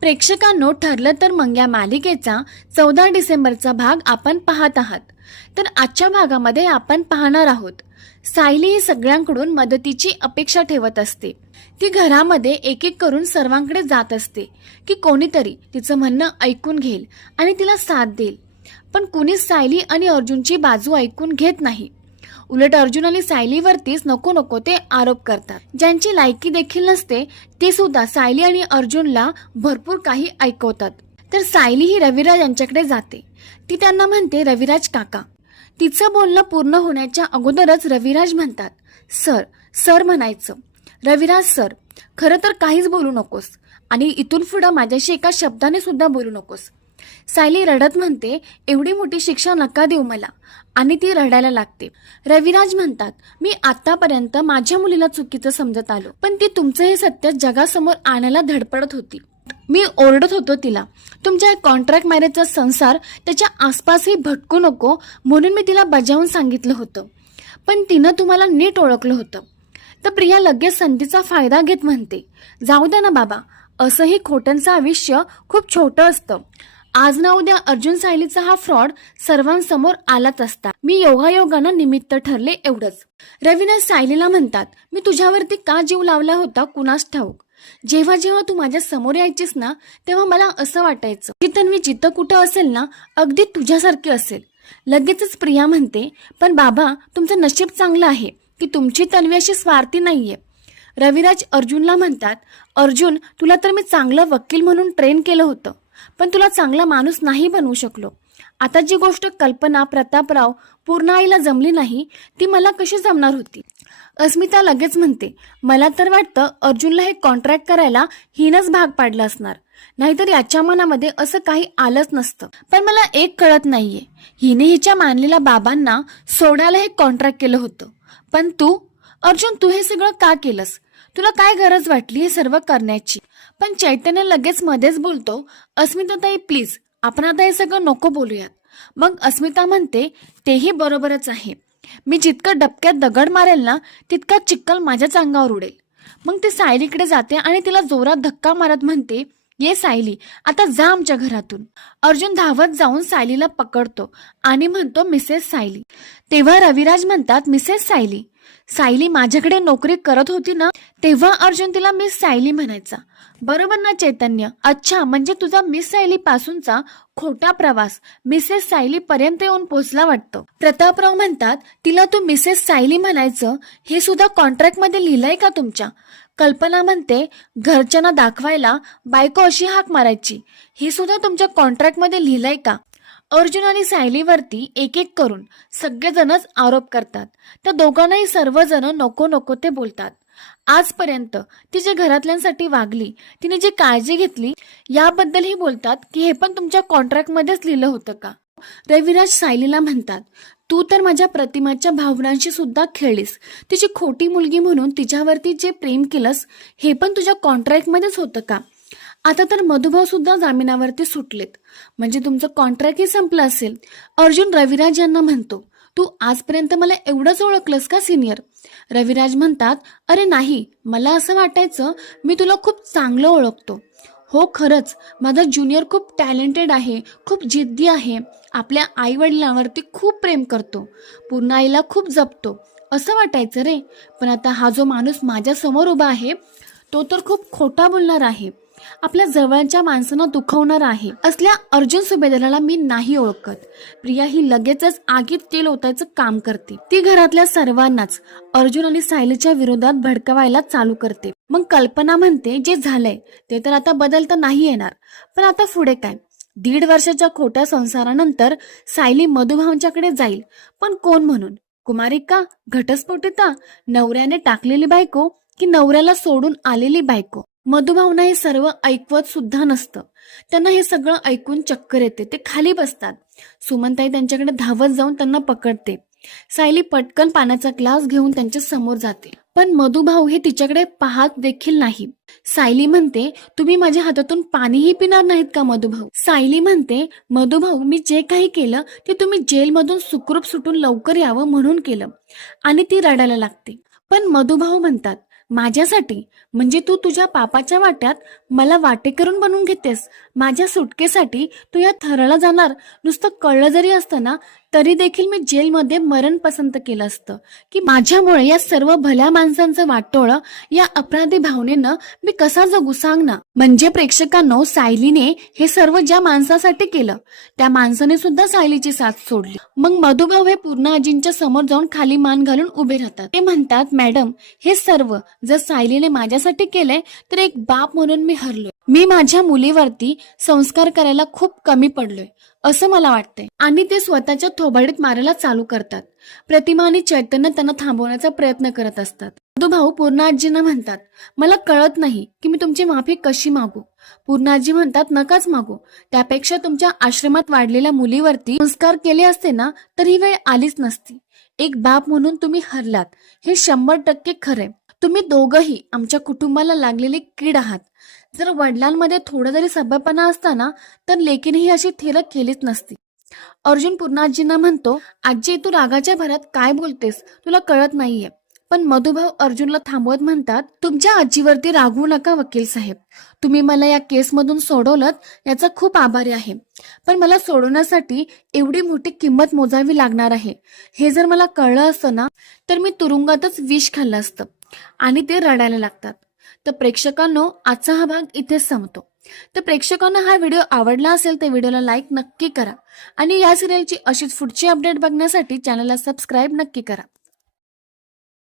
प्रेक्षकांनो ठरलं तर मग या मालिकेचा चौदा डिसेंबरचा भाग आपण पाहत आहात. तर आजच्या भागामध्ये आपण पाहणार आहोत. सायली ही सगळ्यांकडून मदतीची अपेक्षा ठेवत असते. ती घरामध्ये एक एक करून सर्वांकडे जात असते की कोणीतरी तिचं म्हणणं ऐकून घेईल आणि तिला साथ देईल. पण कुणीच सायली आणि अर्जुनची बाजू ऐकून घेत नाही. उलट अर्जुन आणि सायलीवरतीच नको नको ते आरोप करतात. ज्यांची लायकी देखील नसते ते सुद्धा सायली आणि अर्जुनला भरपूर काही ऐकवतात. तर सायली ही रविराज यांच्याकडे जाते. ती त्यांना म्हणते रविराज काका तिचं बोलणं पूर्ण होण्याच्या अगोदरच रविराज म्हणतात सर सर म्हणायचं रविराज सर खरं तर काहीच बोलू नकोस आणि इथून पुढं माझ्याशी एका शब्दाने सुद्धा बोलू नकोस सायली रडत म्हणते एवढी मोठी शिक्षा नका देऊ मला. आणि ती रडायला लागते. रविराज म्हणतात मी आतापर्यंत माझ्या मुलीला चुकीचं समजत आलो पण ती तुमचं हे सत्य जगासमोर आणायला धडपडत होती. मी ओरडत होतो तिला. तुमच्या कॉन्ट्रॅक्ट मॅरेजचा संसार त्याच्या आसपासही भटकू नको म्हणून मी तिला बजावून सांगितलं होतं. पण तिनं तुम्हाला नीट ओळखलं होतं. तर प्रिया लगेच संधीचा फायदा घेत म्हणते जाऊ द्या ना बाबा असंही खोट्यांचं आयुष्य खूप छोटं असतं. आज ना उद्या अर्जुन सायलीचा हा फ्रॉड सर्वांसमोर आलाच असता. मी योगायोगानं निमित्त ठरले एवढंच. रवीनं सायलीला म्हणतात मी तुझ्यावरती का जीव लावला होता कुणास ठाऊक? जेव्हा जेव्हा तू माझ्यासमोर यायचीस ना तेव्हा मला असं वाटायचं की तन्वी जिथं कुठं असेल ना अगदी तुझ्यासारखी असेल. लगेचच प्रिया म्हणते पण बाबा तुमचं नशीब चांगलं आहे की तुमची तन्वी अशी स्वार्थी नाहीये. रविराज अर्जुनला म्हणतात अर्जुन तुला तर मी चांगलं वकील म्हणून ट्रेन केलं होतं. पण तुला चांगला माणूस नाही बनवू शकलो. आता जी गोष्ट कल्पना प्रतापराव पूर्ण आईला जमली नाही ती मला कशी जमणार होती? अस्मिता लगेच म्हणते मला तर वाटतं अर्जुनला हे कॉन्ट्रॅक्ट करायला हिनच भाग पाडला असणार. नाहीतर याच्या मनामध्ये असं काही आलंच नसतं. पण मला एक कळत नाहीये. हिने हिच्या मानलेल्या बाबांना सोडायला हे कॉन्ट्रॅक्ट केलं होतं. पण तू अर्जुन तू हे सगळं का केलंस? तुला काय गरज वाटली हे सर्व करण्याची? पण चैतन्य लगेच मध्येच बोलतो अस्मिताताई प्लीज आपण आता हे सगळं नको बोलूयात. मग अस्मिता म्हणते तेही बरोबरच आहे. मी जितकं डबक्यात दगड मारेल ना तितका चिक्कल माझ्याच अंगावर उडेल. मग ती सायलीकडे जाते आणि तिला जोरात धक्का मारत म्हणते ये सायली आता जा आमच्या घरातून. अर्जुन धावत जाऊन सायलीला पकडतो आणि म्हणतो मिसेस सायली. तेव्हा रविराज म्हणतात मिसेस सायली सायली माझ्याकडे नोकरी करत होती ना तेव्हा अर्जुन तिला मिस सायली म्हणायचा. बरोबर ना चैतन्य? अच्छा म्हणजे तुझा मिस सायली पासूनचा खोटा प्रवास मिसेस सायली पर्यंत येऊन पोहोचला वाटतं. प्रतापराव म्हणतात तिला तू मिसेस सायली म्हणायचं हे सुद्धा कॉन्ट्रॅक्टमध्ये लिहिलंय का तुमच्या? कल्पना म्हणते घरच्यांना दाखवायला बायको अशी हाक मारायची. हे सुद्धा तुमच्या कॉन्ट्रॅक्टमध्ये लिहिलंय का? अर्जुन आणि सायलीवरती एक एक करून सगळेजणच आरोप करतात. त्या दोघांनाही सर्वजण नको नको ते बोलतात. आजपर्यंत ती जे घरातल्यांसाठी वागली तिने जी काळजी घेतली याबद्दलही बोलतात की हे पण तुमच्या कॉन्ट्रॅक्टमध्येच लिहिलं होतं का? रविराज सायलीला म्हणतात तू तर माझ्या प्रतिमाच्या भावनांशी सुद्धा खेळलीस. तिची खोटी मुलगी म्हणून तिच्यावरती जे प्रेम केलंस हे पण तुझ्या कॉन्ट्रॅक्टमध्येच होतं का? आता तर मधुभाऊ सुद्धा जामिनावरती सुटलेत. म्हणजे तुमचं कॉन्ट्रॅक्टही संपलं असेल. अर्जुन रविराज यांना म्हणतो तू आजपर्यंत मला एवढंच ओळखलंस का सिनियर रविराज म्हणतात अरे नाही मला असं वाटायचं मी तुला खूप चांगलं ओळखतो. हो खरंच माझा ज्युनियर खूप टॅलेंटेड आहे खूप जिद्दी आहे. आपल्या आई वडिलांवरती खूप प्रेम करतो. पूर्ण आईला खूप जपतो. असं वाटायचं रे. पण आता हा जो माणूस माझ्यासमोर उभा आहे तो तर खूप खोटा बोलणार आहे. आपल्या जवळच्या माणसांना दुखवणार आहे. असल्या अर्जुन सुभेदाराला मी नाही ओळखत. प्रिया ही लगेचच आगीत तेल ओतायचं काम करते. ती घरातल्या सर्वांनाच अर्जुन आणि सायलीच्या विरोधात भडकवायला चालू करते. मग कल्पना म्हणते जे झालंय ते तर आता बदलता नाही येणार. पण आता पुढे काय? दीड वर्षाच्या खोट्या संसारानंतर सायली मधुभावांच्याकडे जाईल. पण कोण म्हणून? कुमारिका घटस्फोटिता नवऱ्याने टाकलेली बायको की नवऱ्याला सोडून आलेली बायको? मधुभावना हे सर्व ऐकवत सुद्धा नसतं. त्यांना हे सगळं ऐकून चक्कर येते. ते खाली बसतात. सुमनताई त्यांच्याकडे धावत जाऊन त्यांना पकडते. सायली पटकन पाण्याचा ग्लास घेऊन त्यांच्यासमोर जाते. पण मधुभाऊ हे तिच्याकडे पाहत देखील नाही. सायली म्हणते तुम्ही माझ्या हातातून पाणीही पिणार नाहीत का मधुभाऊ? सायली म्हणते मधुभाऊ मी जे काही केलं ते तुम्ही जेलमधून सुखरूप सुटून लवकर यावं म्हणून केलं. आणि ती रडायला लागते. पण मधुभाऊ म्हणतात माझ्यासाठी. म्हणजे तू तुझ्या पापाच्या वाट्यात मला वाटे करून बनवून घेतेस. माझ्या सुटकेसाठी तू या थराला जाणार. नुसतं कळलं जरी असतं ना तरी देखील मी जेलमध्ये मरण पसंत केलं असतं की माझ्यामुळे या सर्व भल्या माणसांचं वाटोळं या अपराधी भावनेनं मी कसा जगू सांग ना म्हणजे प्रेक्षकांनो सायलीने हे सर्व ज्या माणसासाठी केलं त्या माणसाने सुद्धा सायलीची साथ सोडली. मग मधुभाव हे पूर्ण आजींच्या समोर जाऊन खाली मान घालून उभे राहतात. ते म्हणतात मॅडम हे सर्व जर सायलीने माझ्यासाठी केलंय तर एक बाप म्हणून मी हरलो मी माझ्या मुलीवरती संस्कार करायला खूप कमी पडलोय असं मला वाटतंय. आणि ते स्वतःच्या थोबाडीत मारायला चालू करतात. प्रतिमा आणि चैतन्य त्यांना थांबवण्याचा प्रयत्न करत असतात. भाऊ पूर्ण आजींना म्हणतात मला कळत नाही की मी तुमची माफी कशी मागू? पूर्णाजी म्हणतात नकाच मागू. त्यापेक्षा तुमच्या आश्रमात वाढलेल्या मुलीवरती संस्कार केले असते ना तर ही वेळ आलीच नसती. एक बाप म्हणून तुम्ही हरलात हे शंभर टक्के खरे तुम्ही दोघंही आमच्या कुटुंबाला लागलेले कीड आहात. जर वडिलांमध्ये थोडा जरी सभ्यपणा असता ना तर लेकीने ही अशी थेरक केलीच नसती. अर्जुन पूर्णाजींना म्हणतो आजी तू रागाच्या भरात काय बोलतेस? तुला कळत नाहीये. पण मधुभाऊ अर्जुनला थांबवत म्हणतात तुमच्या आजीवरती रागवू नका वकील साहेब. तुम्ही मला या केसमधून सोडवलं याचा खूप आभारी आहे. पण मला सोडवण्यासाठी एवढी मोठी किंमत मोजावी लागणार आहे. हे जर मला कळलं असतं ना तर मी तुरुंगातच विष खाल्लं असतं आणि ते रडायला लागतात. तर प्रेक्षकांनो आजचा हा भाग इथेच संपतो. तर प्रेक्षकांना हा व्हिडिओ आवडला असेल तर व्हिडिओला लाईक नक्की करा. आणि या सिरियलची अशीच पुढची अपडेट बघण्यासाठी चॅनलला सबस्क्राईब नक्की करा.